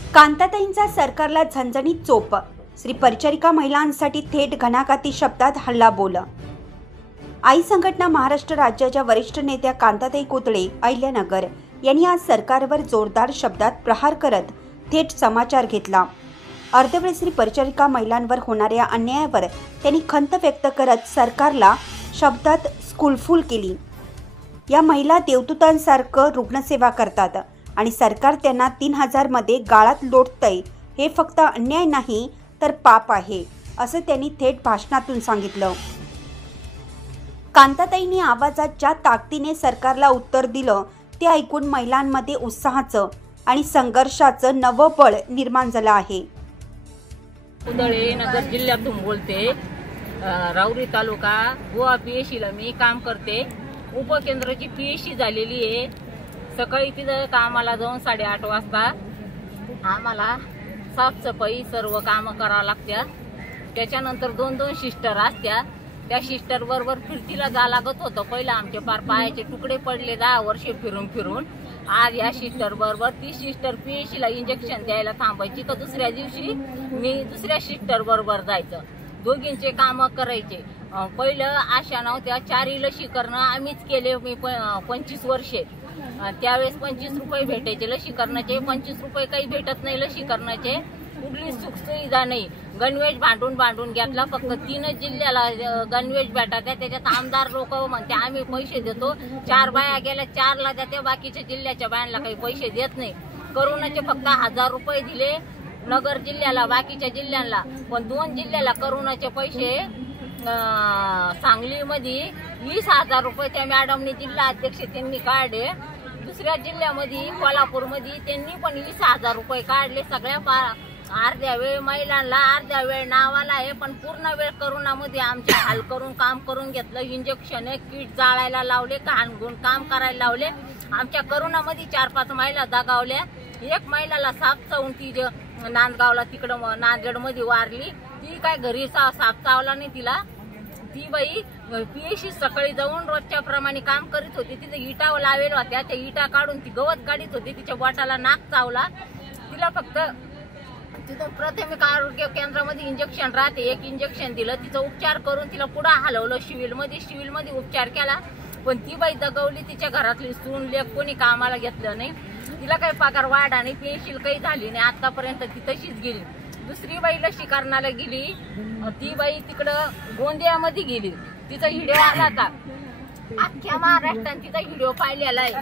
कांताताईंचा सरकारला झणझणीत चोप। श्री परिचारिका महिलांसाठी थेट घणाघाती शब्दात हल्लाबोल। आई संघटना महाराष्ट्र राज्याच्या वरिष्ठ नेत्या कांताताई कोतळे अहिल्यानगर यांनी आज सरकारवर जोरदार शब्दात प्रहार करत थेट समाचार घेतला। अर्धवेळ श्री परिचारिका महिलांवर होणाऱ्या अन्यायावर त्यांनी खंत व्यक्त करत सरकारला शब्दात स्कूलफुल केली। या महिला देवदूतांसारखं रुग्णसेवा करतात आणि सरकार त्यांना 3000 मध्ये गाळात लोटतंय, हे फक्त अन्याय नाही तर पाप आहे, असं त्यांनी थेट भाषणातून सांगितलं। कांताताईंनी आवाजात ज्या ताकदीने सरकारला उत्तर दिलं ते ऐकून महिलांमध्ये उत्साहाचं आणि संघर्षाचं नवं बळ निर्माण झालं आहे। कुदळे नगर जिल्ह्यातून बोलते। राऊरी तालुका गोवा पीएससीला मी काम करते। उपकेंद्राची पीएससी झालेली आहे। सकाळी तिथं कामाला जाऊन 8:30 वाजता आम्हाला साफसफाई सर्व कामं करावं लागतात। त्याच्यानंतर 2-2 सिस्टर असत्या। त्या सिस्टर बरोबर फिरतीला जा लागत होतं। पहिला आमचे पार पायाचे तुकडे पडले 10 वर्षे फिरून फिरून। आज या सिस्टर बरोबर ती सिस्टर पीएससीला इंजेक्शन द्यायला थांबायची तर दुसऱ्या दिवशी मी दुसऱ्या सिस्टर बरोबर जायचं। दोघींचे कामं करायचे। पहिलं आशा नव्हत्या, 4 लसीकरण आम्हीच केले। मी 25 वर्षे। त्यावेळेस 25 रुपये भेटायचे लसीकरणाचे, 25 रुपये काही भेटत नाही लसीकरणाचे। कुठली सुखसुविधा नाही। गणवेश भांडून घेतला। फक्त 3 जिल्ह्याला गणवेश भेटतात। त्याच्यात आमदार लोक म्हणते आम्ही पैसे देतो। 4 बाया गेल्या 4ला जाते, बाकीच्या जिल्ह्याच्या बायांना काही पैसे देत नाही। करोनाचे फक्त 1000 रुपये दिले नगर जिल्ह्याला, बाकीच्या जिल्ह्यांना पण 2 जिल्ह्याला करोनाचे पैसे सांगलीमध्ये 20,000 रुपये त्या मॅडमने जिल्हा अध्यक्ष त्यांनी काढले। दुसऱ्या जिल्ह्यामध्ये कोल्हापूरमध्ये त्यांनी पण 20,000 रुपये काढले। सगळ्या अर्ध्या वेळ महिलांना, अर्ध्या वेळ नावाला आहे, पण पूर्ण वेळ करोनामध्ये आमचे हाल करून काम करून घेतलं। इंजेक्शन किट जाळायला लावले, घाणगुण काम करायला लावले। आमच्या करोनामध्ये 4-5 महिला दगावल्या। एक महिलाला साप चावून ती नांदगावला तिकडं नांदेडमध्ये वारली। ती काय घरी साप चावला नाही तिला। ती बाई पीएससी सकाळी जाऊन रोजच्या प्रमाणे काम करीत होती। तिथे इटा लावेल होत्या, त्या इटा काढून ती गवत काढीत होती। तिच्या बोटाला नाक चावला। तिला फक्त तिथं प्राथमिक आरोग्य केंद्रामध्ये इंजेक्शन राहते, एक इंजेक्शन दिलं। तिचा उपचार करून तिला पुढे हलवलं सिव्हिलमध्ये उपचार केला। पण ती बाई दगवली। तिच्या घरातली सून लेक कोणी कामाला घेतलं नाही। तिला काही पगार वाढा नाही, पेन्शन काही झाली नाही आतापर्यंत। ती तशीच गेली। दुसरी बाई लसीकरणाला गेली, ती बाई तिकडं गोंदियामध्ये गेली। तिचा व्हिडिओ आला होता, अख्ख्या महाराष्ट्रात तिचा व्हिडिओ पाहिलेला आहे।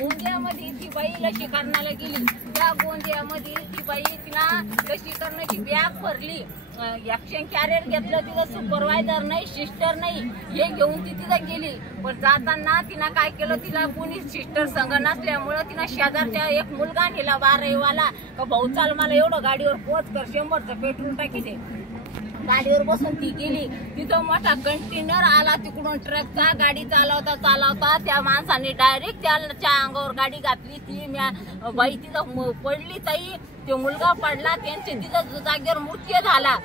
गोंदियामध्ये ती बाई लसीकरणाला गेली। त्या गोंदियामध्ये ती बाई तिला लसीकरणाची बॅग भरली, ऍक्शन कॅरियर घेतलं। तिला सुपरवायझर नाही, सिस्टर नाही, हे घेऊन ती तिथं गेली। पण जाताना तिनं काय केलं, तिला कोणी सिस्टर संग नसल्यामुळं तिनं शेजारच्या एक मुलगा नेला 12 वाला का भाऊ चाल मला एवढं गाडीवर पोच कर, 100चं पेट्रोल टाकी दे। गाडीवर बसून ती गेली। तिथं मोठा कंटेनर आला तिकडून ट्रकचा। गाडी चालवता त्या माणसाने डायरेक्ट त्याच्या अंगावर गाडी घातली। ती बाई तिथं पडली। ताई तो मुलगा पडला, त्यांचे तिथं जागेवर मृत्यू झाला।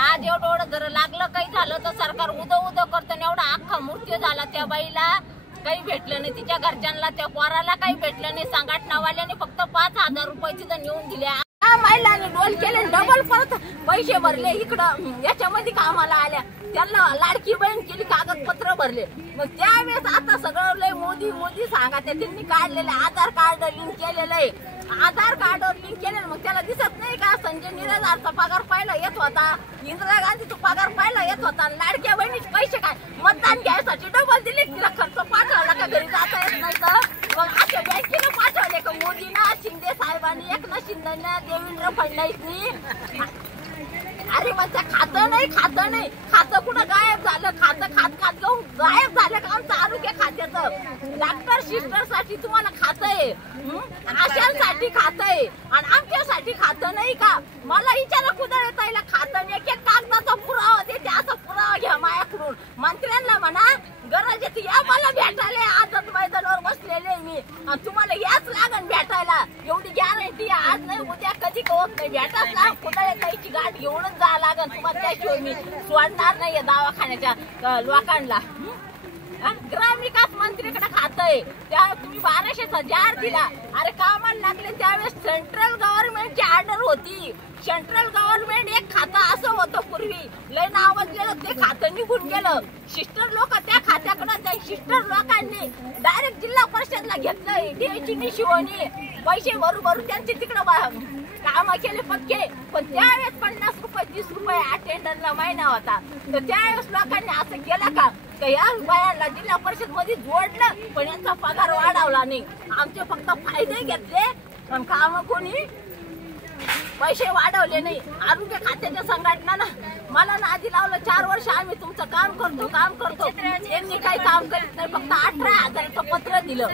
आज एवढं जर लागलं काही झालं तर सरकार उदो करतं, एवढा अख्खा मृत्यू झाला। त्या बाईला काही भेटलं नाही, तिच्या घरच्यांना त्या पोराला काही भेटलं नाही। संघटनावाल्याने फक्त 5000 रुपये तिथं नेऊन दिले। महिलांनी डोल केले, डबल परत पैसे भरले। इकडं याच्यामध्ये कामाला आल्या, त्यांना लाडकी बहीण केली, कागदपत्र भरले। मग त्यावेळेस आता सगळं लय मोदी सांगा त्यांनी काढलेलं आधार कार्ड लिंक केलेलं आहे। आधार कार्ड लिंक केलेलं, मग त्याला दिसत नाही का संजय निराधारचा पगार पहिला येत होता, इंदिरा गांधीचा पगार पहिला येत होता। लाडक्या बहिणीचे पैसे काय मतदान घ्यायसाठी डबल दिले। तिला खर्च पाठवला का घरी जाता येत नाही तर मग अशा बँकेला पाठवले का मोदींना, शिंदे साहेबांनी, एकनाथ शिंदेना, देवेंद्र फडणवीसनी। अरे म्हणजे खातं नाही खातं कुठं गायब झालं। खात घेऊन गायब झालं का आमचं आरोग्य खात्याचं। डॉक्टर सिस्टर साठी तुम्हाला खातं आहे, आशांसाठी खातं आहे आणि आमच्यासाठी खातं नाही का? मला विचारा कुदळ ताईला खातं नाही, एक कागदाचा पुरावा देते, असा पुरावा घ्या माझ्याकडून। मंत्र्यांना म्हणा गरज येते या मला भेटायला, आझाद मैदानावर बसलेले मी आणि तुम्हाला याच लागण भेटायला। एवढी गॅरंटी आज नाही उद्या कधी कळत नाही, भेटाच लाग। कुदळ ताईची गाठ घेऊनच जा लागन तुम्हाला, त्याशिवाय मी सोडणार नाही दवाखान्याच्या लोकांना। ग्रामविकास मंत्रीकडे खातं आहे, त्या तुम्ही 1200चा जार दिला. अरे कामाला लागले त्यावेळेस सेंट्रल गव्हर्नमेंटची ऑर्डर होती. सेंट्रल गव्हर्नमेंट एक खातं असं होतं पूर्वी, लय नावाजलेलं ते खातं निघून गेलं. सिस्टर लोक त्या खात्याकडे त्या सिस्टर लोकांनी डायरेक्ट जिल्हा परिषदला घेतलं. डीएचनी शिवणी पैसे भरून त्यांचे तिकडं काम केले पक्के. पण त्यावेळेस 50 रुपये 30 रुपये अटेंडरला महिना होता. तर त्यावेळेस लोकांनी असं केलं का या बायांना जिल्हा परिषद मध्ये जोडलं पण यांचा पगार वाढवला नाही. आमचे फक्त फायदे घेतले पण काम कोणी पैसे वाढवले नाही. आरोग्य खात्याच्या संघटना मला नादी लावलं. 4 वर्ष आम्ही तुमचं काम करतो. त्यांनी काही काम करीत नाही. फक्त 18,000चं पत्र दिलं.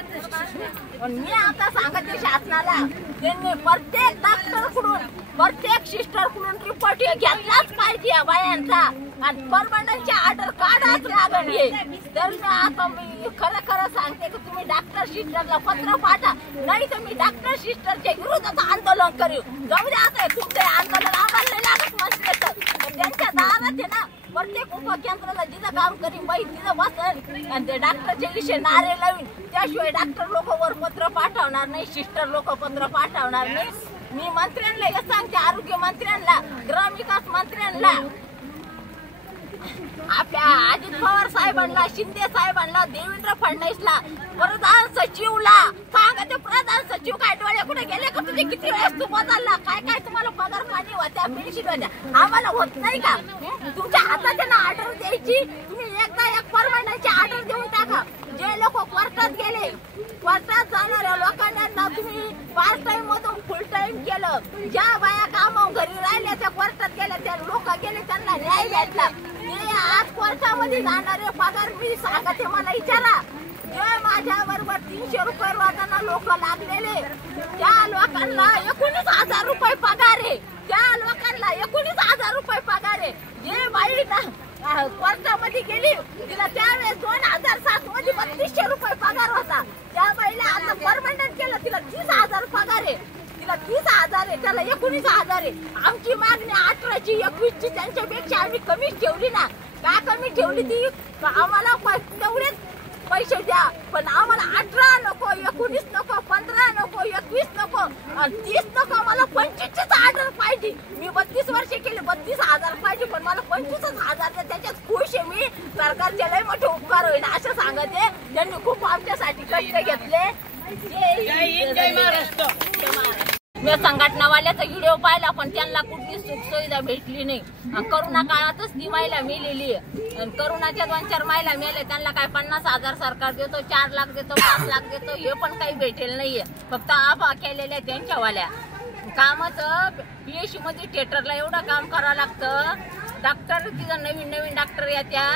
पण मी आता सांगते शासनाला, त्यांनी प्रत्येक डॉक्टरकडून प्रत्येक सिस्टरकडून रिपोर्ट घेतलाच पाहिजे या बायांचा आणि परमनंटची ऑर्डर काढाच लागेल. तर मी खरं सांगते की तुम्ही डॉक्टर सिस्टरला पत्र पाठवा, नाही तर मी डॉक्टर सिस्टरच्या विरोधात आंदोलन करू. जाऊ द्या आता तुमचं आंदोलन आम्हाला लागत नसले तर त्यांच्या दारात आहे ना प्रत्येक उपकेंद्राला जिथं काम करीन बाई तिथं बसेल आणि ते डॉक्टरचे विषय नारे लावीन. त्याशिवाय डॉक्टर लोक वर पत्र पाठवणार नाही, सिस्टर लोक पत्र पाठवणार नाही. मी मंत्र्यांना हे सांगते, आरोग्य मंत्र्यांना, ग्रामविकास मंत्र्यांना, आपल्या अजित पवार साहेबांना, शिंदे साहेबांना, देवेंद्र फडणवीसला, प्रधान सचिवला सांगा. ते प्रधान सचिव काय डोळे कुठे गेले का तुझे? किती वेळेस तू बदलला? काय तुम्हाला पगार पाणी होत्या, पेन्शन होत्या, आम्हाला होत नाही का? तुमच्या हातात त्यांना ऑर्डर द्यायची. तुम्ही एकदा एक परमनंटची ऑर्डर देऊन टाका. जे लोक कोर्टात गेले, कोर्टात जाणाऱ्या लोकांना तुम्ही पार्ट टाइम मधून फुल टाइम केलं. ज्या बाया कामावर घरी राहिल्या त्या कोर्टात गेल्या, त्या लोक गेले त्यांना न्याय भेटला. ते आज कोर्टामध्ये जाणारे पगार मी सांगते, मला विचारा. जे माझ्या बरोबर 300 रुपये रोजाना लोक लागलेले त्या लोकांना 19,000 रुपये पगार आहे. त्या लोकांना 19,000 रुपये पगार आहे. जे बाई कोर्टामध्ये गेली तिला त्यावेळेस 2007 मध्ये 3200 रुपये पगार होता. त्या बाईला आता परमनंट केलं, तिला 30,000 पगार आहे. तिला 30,000 आहे, त्याला 19,000 आहे. आमची मागणी 18ची 21ची त्यांच्यापेक्षा आम्ही कमीच ठेवली ना. का कमी ठेवली ती? आम्हाला तेवढेच पैसे द्या, पण आम्हाला 18 नको, 19 नको, 15 नको, 21 नको, 30 नको. मला 25च ऑर्डर पाहिजे. मी 32 वर्ष केले, 32,000 पाहिजे, पण मला 25,000 द्या. त्याच्यात खुश आहे मी. सरकारचे लय मोठे उपकार होईल असं सांगते. त्यांनी खूप आमच्यासाठी कष्ट घेतले. जय महाराष्ट्र. मी संघटनावाल्याचा व्हिडिओ पाहिला पण त्यांना कुठली सुख सुविधा भेटली नाही. करोना काळातच ती महिला मेलेली आहे. करोनाच्या 2-4 महिला मेले, त्यांना काय 50,000 सरकार देतो, 4 लाख देतो, 5 लाख देतो, हे पण काही भेटेल नाहीये. फक्त आभा केलेल्या त्यांच्यावाल्या कामाचं. पीएचसी मध्ये थिएटरला एवढं काम करावं लागतं. डॉक्टर तिथं नवीन डॉक्टर येत्या,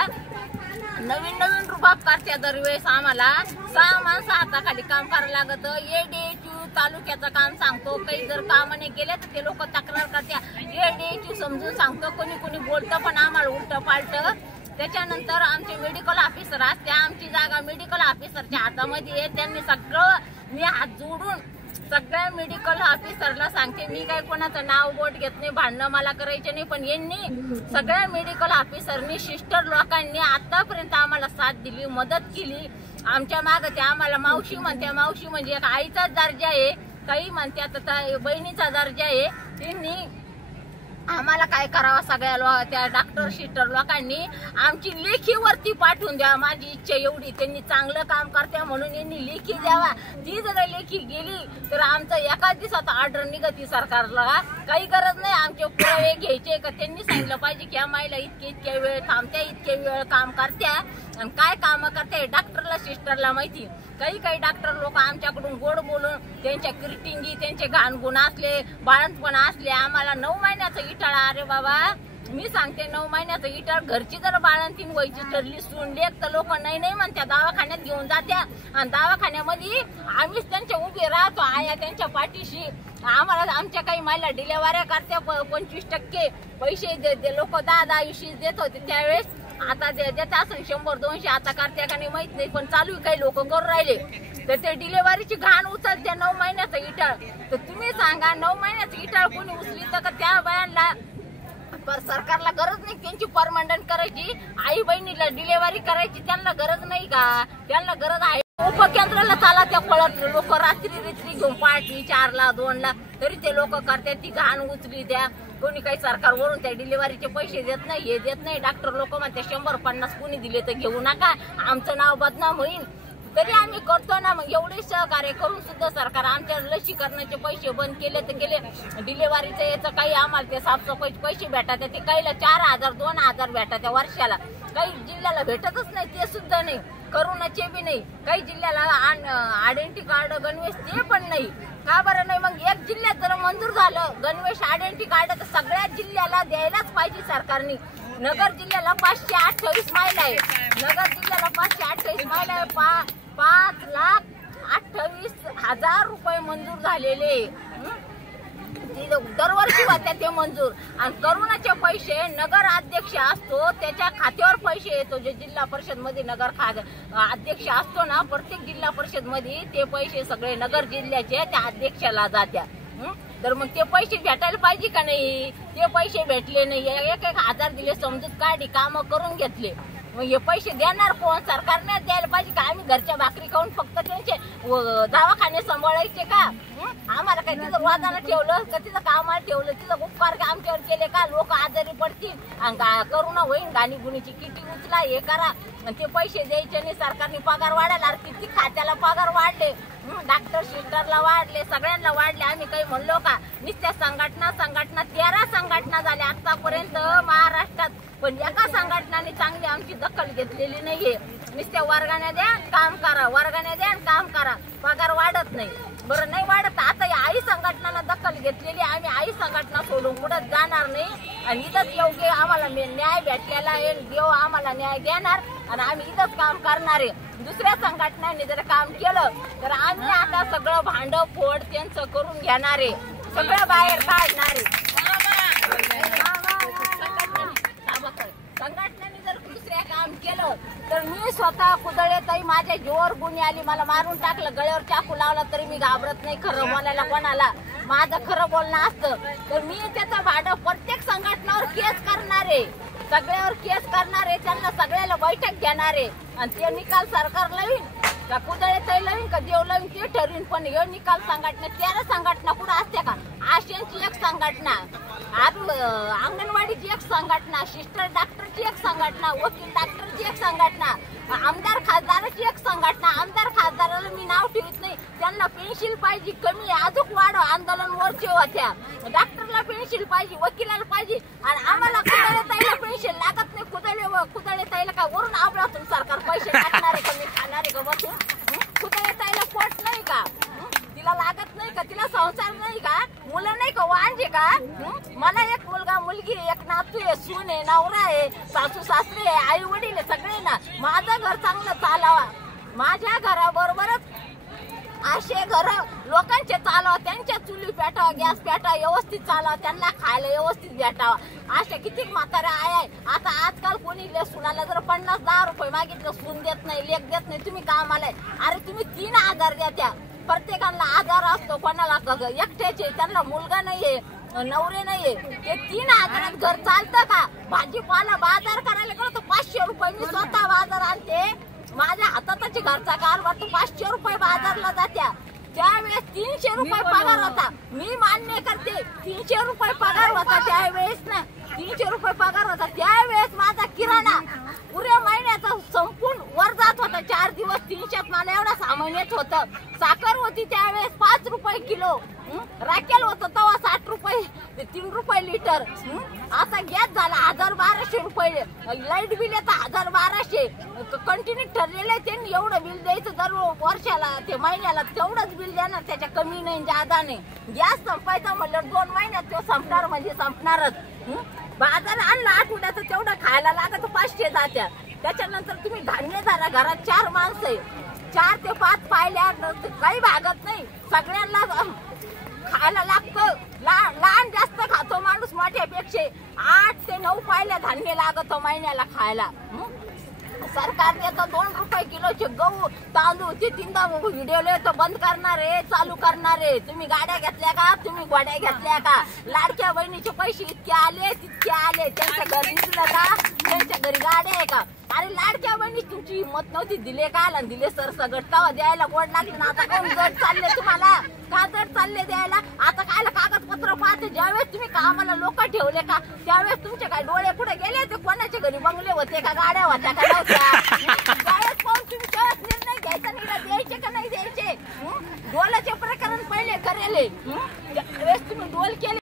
नवीन रुबाब करत्या. दरवेळेस आम्हाला 6 माणसं हाताखाली काम करायला लागत. एडीएचयू तालुक्याचं काम सांगतो, काही जर काम नाही केले तर ते लोक तक्रार करत्या. एडीएचयू समजून सांगतो, कोणी बोलतं पण आम्हाला उलट पालट. त्याच्यानंतर आमचे मेडिकल ऑफिसर असते, आमची जागा मेडिकल ऑफिसरच्या हातामध्ये आहे. त्यांनी सगळं, मी हात जोडून सगळ्या मेडिकल ऑफिसरला सांगते, मी काय कोणाचं नाव बोट घेत नाही, भांडणं मला करायचे नाही. पण यांनी सगळ्या मेडिकल ऑफिसरनी, सिस्टर लोकांनी आतापर्यंत आम्हाला साथ दिली, मदत केली. आमच्या मागे ते आम्हाला मावशी म्हणते. मावशी म्हणजे एक आईचाच दर्जा आहे, काही म्हणतात बहिणीचा दर्जा आहे. त्यांनी आम्हाला काय करावं, सगळ्या त्या डॉक्टर सिस्टर लोकांनी आमची लेखी वरती पाठवून द्या. माझी इच्छा एवढी, त्यांनी चांगलं काम करत्या म्हणून यांनी लेखी द्यावा. ती जर लेखी गेली तर आमचं एकाच दिवसात ऑर्डर निघती सरकारला. काही गरज नाही आमचे पुरावे घ्यायचे का. त्यांनी सांगितलं पाहिजे की या महिला इतक्या वेळ थांबत्या, इतक्या वेळ काम करत्या आणि काय काम करते डॉक्टरला सिस्टरला माहिती. काही डॉक्टर लोक आमच्याकडून गोड बोलून त्यांच्या किरटिंगी, त्यांचे घाणगुण असले, बाळंतपण असले. आम्हाला 9 महिन्याचं इटाळा. अरे बाबा मी सांगते, 9 महिन्याचं इटाळ. घरची जर बाळंतीन व्हायची ठरली सून लेक तर लोक नाही म्हणत्या, दवाखान्यात घेऊन जात्या. आणि दवाखान्यामध्ये आम्हीच त्यांच्या उभे राहतो, आया त्यांच्या पाठीशी. आम्हाला आमच्या काही महिला डिलेवऱ्या करत्या 25% पैसे लोक 10-20 देत होते त्यावेळेस. आता देत असेल 100-200, आता करत्या का नाही माहित नाही, पण चालू काही लोक करून राहिले. तर ते डिलेव्हरीची घाण उचलते 9 महिन्याचं इटाळ. तर तुम्ही सांगा, 9 महिन्याचं इटाळ कोणी उचली तर त्या बायांना सरकारला गरज नाही त्यांची परमनंट करायची. आई बहिणीला डिलेव्हरी करायची त्यांना गरज नाही का? त्यांना गरज आहे. उपकेंद्र आपल्याला चाला त्या पळत लोक रात्री घेऊन पहाटे 4ला 2ला तरी ते लोक करतात ती घाण उचली द्या. कोणी काही सरकारवरून त्या डिलिव्हरीचे पैसे देत नाही, हे देत नाही. डॉक्टर लोक म्हणते 100-50 कोणी दिले तर घेऊ नका, आमचं नाव बदनाम होईल. तरी आम्ही करतो ना. मग एवढे सहकार्य करून सुद्धा सरकार आमच्या लसीकरणाचे पैसे बंद केले तर केले. डिलिव्हरीचे याचं काही आम्हाला ते साफसफाईचे पैसे भेटतात ते काहीला 4,000-2,000 भेटतात वर्षाला. काही जिल्ह्याला भेटतच नाही, ते सुद्धा नाही. करोनाचे बी नाही. काही जिल्ह्याला आयडेंटिटी कार्ड गणवेश ते पण नाही. का बरं नाही? मग एक जिल्ह्यात जर मंजूर झालं गणवेश आयडेंटिटी कार्ड तर सगळ्या जिल्ह्याला द्यायलाच पाहिजे सरकारने. नगर जिल्ह्याला 528 महिला आहे. नगर जिल्ह्याला 528 महिला आहे. 5,28,000 रुपये मंजूर झालेले. दरवर्षी होत्या ते मंजूर. आणि करोनाचे पैसे नगर अध्यक्ष असतो त्याच्या खात्यावर पैसे येतो. जे जिल्हा परिषद मध्ये नगर अध्यक्ष असतो ना, प्रत्येक जिल्हा परिषद मध्ये ते पैसे सगळे नगर जिल्ह्याचे त्या अध्यक्षाला जात्या. तर मग ते पैसे भेटायला पाहिजे का नाही? ते पैसे भेटले नाही. 1,000 दिले, समजूत काढली, कामं करून घेतले. मग हे पैसे देणार कोण? सरकारने द्यायला पाहिजे का? आम्ही घरच्या भाकरी खाऊन फक्त त्यांचे दवाखाने सांभाळायचे का? आम्हाला काय तिथं वादाला ठेवलं का? तिथं कामाला ठेवलं? तिथं उपकार आमच्यावर केले का? लोक आजारी पडतील आणि करोना होईल, गाणी गुणीची किटी उचला, हे करा. आणि ते पैसे द्यायचे नाही. सरकारने पगार वाढायला किती खात्याला पगार वाढले, डॉक्टर सिस्टरला वाढले, सगळ्यांना वाढले. आम्ही काही म्हणलो का? नुसत्या संघटना 13 संघटना झाल्या आतापर्यंत महाराष्ट्रात, पण एका संघटनाने चांगली आमची दखल घेतलेली नाहीये. नुसत्या वर्गाने द्या काम करा, वर्गाने द्या काम करा, पगार वाढत नाही. बरं नाही वाढत. आता या आई संघटनानं दखल घेतलेली. आम्ही आई संघटना सोडून कुठं जाणार नाही. आणि इथंच योग्य आम्हाला न्याय भेटलेला आहे. देव आम्हाला न्याय देणार आणि आम्ही इथंच काम करणार आहे. दुसऱ्या संघटनांनी जर काम केलं तर आम्ही आता सगळं भांड फोड त्यांचं करून घेणार आहे, सगळं बाहेर काढणार आहे. संघटनेने जर दुसऱ्या काम केलं तर मी स्वतः कुदळे ताई माझ्या जोर गुन्हे आली, मला मारून टाकलं, गळ्यावर चाकू लावला तरी मी घाबरत नाही खरं बोलायला कोणाला. माझं खरं बोलणं असतं तर मी त्याचं भाडं प्रत्येक संघटनावर केस करणार आहे, सगळ्यावर केस करणार आहे. त्यांना सगळ्याला बैठक घेणार आहे आणि ते निकाल सरकार लावीन का कुदळे ताई लावीन का देव लावीन ते ठरवीन. पण हे निकाल संघटना 13 संघटना कुठं असते का? आशयांची एक संघटना, अंगणवाडीची एक संघटना, सिस्टर डॉक्टरची एक संघटना, वकील डॉक्टरची एक संघटना, आमदार खासदाराची एक संघटना. आमदार खासदाराला मी नाव ठेवत नाही, त्यांना पेन्शन पाहिजे कमी अजून वाढ आंदोलन वरचे होत्या. डॉक्टरला पेन्शन पाहिजे, वकिलाला पाहिजे आणि आम्हाला कुदळे ताईला पेन्शन लागत नाही. कुदळे ताईला का वरून आपल्यातून सरकार पैसे टाकणार आहे का? मी खाणार आहे का बसून? कुदळे ताईला पोट नाही का? तिला लागत नाही का? तिला संसार नाही का? मुलं नाही का? वांजे का? मला एक मुलगा मुलगी, एक नातू आहे, सून आहे, नवरा आहे, सासू सासरे आहे, आई वडील आहे, सगळे ना. माझं घर चांगलं चालावा, माझ्या घराबरोबरच असे घर लोकांचे चालावं, त्यांच्या चुली पेटावा, गॅस पेटावा, व्यवस्थित चालावं, त्यांना खायला व्यवस्थित भेटावा. अशा किती म्हाताऱ्या आहे. आता आजकाल कोणी सुनाला जर 50-10 रुपये मागितलं सून देत नाही, लेख देत नाही. तुम्ही कामाला अरे तुम्ही 3,000 द्या. त्या प्रत्येकाला आधार असतो, कोणाला एकट्याचे, त्यांना मुलगा नाहीये, नवरे नाहीये, ते 3,000 घर चालतं का? भाजीपाला बाजार करायला गेलो तर 500 रुपये. मी स्वतः बाजार आणते, माझ्या हातातच घरचा कारभार, तर 500 रुपये बाजारला जात्या. त्यावेळेस 300 रुपये पगार होता. मी मान्य करते 300 रुपये पगार होता त्यावेळेस ना, 300 रुपये पगार होता त्यावेळेस. माझा किराणा पुऱ्या महिन्याचा संपून वर जात होता. 4 दिवस 300 मला एवढा सामान येत होतं. साखर होती त्यावेळेस 5 रुपये किलो, राखेल होतं तेव्हा 60 रुपये, 3 रुपये लिटर. आता गॅस झाला 1,000-1,200 रुपये, लाईट बिल येतं 1,000-1,200. कंटिन्यू ठरलेलं त्यांनी एवढं बिल द्यायचं दर वर्षाला, ते महिन्याला तेवढंच बिल देणार, त्याच्या कमी नाही जादा नाही. गॅस संपायचा म्हणलं 2 महिन्यात तो संपणार म्हणजे संपणारच. बाजार आणला आठवड्याचं तेवढं खायला लागत 500 जात्या. त्याच्यानंतर तुम्ही धान्य धरा, घरात 4 माणसं आहे, 4 ते 5 पाहिल्या काही भागत नाही. सगळ्यांना खायला लागतं. लहान जास्त खातो माणूस मोठ्यापेक्षा. 8 ते 9 पाहिल्या धान्य लागत महिन्याला खायला. सरकार देतं 2 रुपये किलोचे गहू तांदूळ. ते 3दा व्हिडिओ तर बंद करणार आहे, चालू करणार आहे. तुम्ही गाड्या घेतल्या का? तुम्ही गोड्या घेतल्या का? लाडक्या बहिणीचे पैसे इतके आले तितके आले. त्यांचं घर निघलं का? शेतकऱ्यांच्या घरी गाड्या आहे का? अरे लाडक्या बहिणी तुमची हिंमत नव्हती, दिले काल आणि दिले सर सगट तवा द्यायला गोड लागले ना. आता कोण जड चालले तुम्हाला? का जड चालले द्यायला? आता कायला कागदपत्र पाहते? ज्यावेळेस तुम्ही कामाला लोक ठेवले का त्यावेळेस तुमचे काय डोळे पुढे गेले? ते कोणाच्या घरी बंगले होते का, गाड्या होत्या का नव्हत्या?